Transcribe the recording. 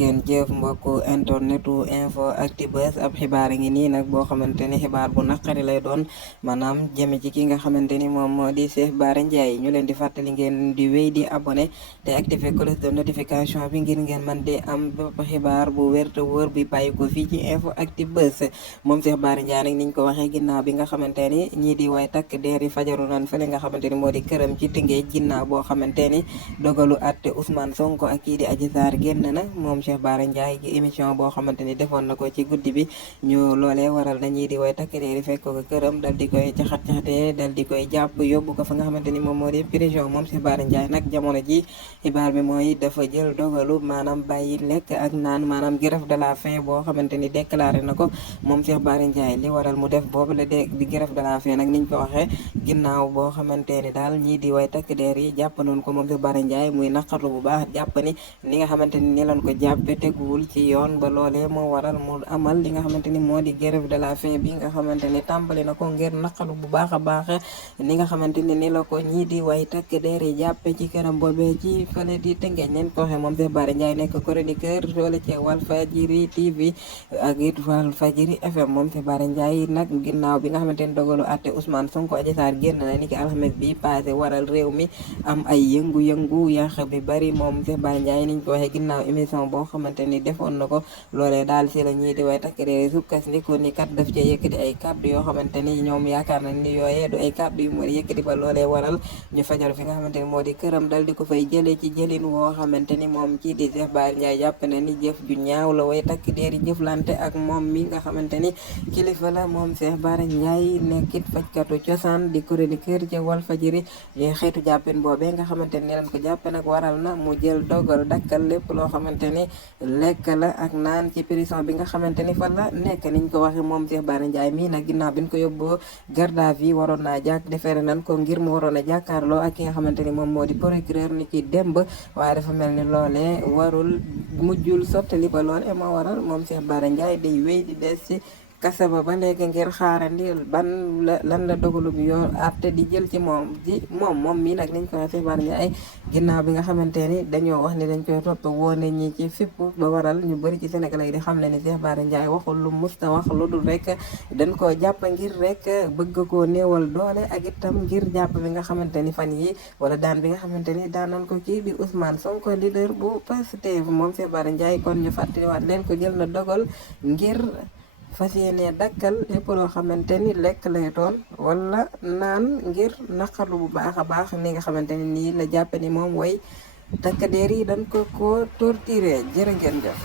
ngeen jëf mbokku internetu info Actubuzz ab xibaar ngi nii nag boo xamante ni xibaar bu naqari lay doon maanaam jëme ci ki nga xamante ni moom moo di Cheikh Bara Ndiaye ñu leen di fàttali ngeen di wéy di abonné te activer cloche de notification bi ngir ngeen man di am bépp xibaar bu wér te wóor bi bàyyi ko fii ci info Actubuzz moom Cheikh Bara Ndiaye nag niñ ko waxee ginnaaw bi nga xamante ni ñii di way takk deer yi fajaru nan fële nga xamante ni moo di këram ci Tëngéej ginnaaw boo xamante ni dogalu àtte Ousmane Sonko ak kii di Adji Sarr génn na moom Cheikh Bara Ndiaye gi émission boo xamante ni defoon na ko ci guddi bi ñu loolee waral na ñii di way takk deer yi fekk ko këram dal di koy caxat-caxatee dal di koy jàpp yóbbu ko fa nga xamante ni moom moo di prison moom Cheikh Bara Ndiaye nag jamono ji xibaar bi mooy dafa jël dogalu maanaam bàyyi lekk ak naan maanaam grève de la faim boo xamante ni déclaré na ko moom Cheikh Bara Ndiaye li waral mu def boobu la di grève de la faim nag niñ ko waxee ginnaaw boo xamante ni daal ñii di way takk deer yi jàpp noonu ko moom Cheikh Bara Ndiaye muy naqarlu bu baax jàpp ni nga xamante ni lan ko jàppe teguwul ci yoon ba loolee moo waral mu amal li nga xamante ni moo di grève de la faim bi nga xamante ni tàmbali na ko ngir naqalu bu baax a baax ni nga xamante ni la ko ñii di way takk deer yi jàppe ci këram boobee ci fële di Tëngéej leen ko waxee moom Cheikh Bara Ndiaye nekk chroniqueur wala ci Walfadjri TV ak it Walfadjri FM moom Cheikh Bara Ndiaye nag ginnaaw bi nga xamante ni dogalu àtte Ousmane Sonko Adji Sarr génn na ni ki alxames bi passé waral réew mi am ay yëngu-yëngu yàq bi bari moom Cheikh Bara Ndiaye niñ ko waxee ginnaaw émission boo xamante ni defoon na ko loolee daal si la ñii di way takk deer sukkandiku ni kat daf cee yëkkati ay kàddu yoo xamante ni ñoom yaakaar nañ ni yooyee du ay kàddu yu mu yëkkati ba loolee waral ñu fajar fi nga xamante ni moo di këram dal di ko fay jëlee ci jëlin woo xamante ni moom kii di Cheikh Bara Ndiaye jàpp na ni jëf ju ñaaw la way takk deer yi jëflante ak moom mi nga xamante ni kilifa la moom Cheikh Bara Ndiaye nekkit fajkatu cosaan di chroniqueur ci Walfadjri xeetu jàppin boobee nga xamante ni leen ko jàppe nag waral na mu jël dogal dakkal lépp loo xamante ni lekk la ak naan ci prison bi nga xamante ni fa la nekk niñ ko waxe moom Cheikh Bara Ndiaye mii nag ginnaaw bi ñu ko yóbboo garde à vue waroon naa defere nan ko ngir mu waroon a jàkkaarloo ak ki nga xamante ni moom moo di procureur ni ki démb waaye dafa mel ni loolee warul mujjul sottali ba loole moo waral moom Cheikh Bara Ndiaye day wéy di des ci kasaba ba léegi ngir xaarandi lan la dogalu bi yoo àtte di jël ci moom moom mii nag niñ ko waxee Cheikh Bara Ndiaye ginnaaw bi nga xamante ni dañoo wax ni dañ koy topp woone ñi ci fipp ba waral ñu bëri ci Sénégal yi di xam ne ni Cheikh Bara Ndiaye waxul lu musta wax lu dul rek dañ koo jàpp ngir rek bëgg koo néewal doole ak itam ngir jàpp bi nga xamante ni fan yi wala daan bi nga xamante ni daan nañ ko kii di Ousmane Sonko leader bu Pastef moom Cheikh Bara Ndiaye kon ñu fàttaliwaat leen ko jël na dogal ngir fas yéene dakkal lépp loo xamante ni lekk lay doon wala naan ngir naqarlu bu baax a baax ni nga xamante ni nii la jàppe ni moom way takk deer yi dañ ko torturé jërë ngeen jëf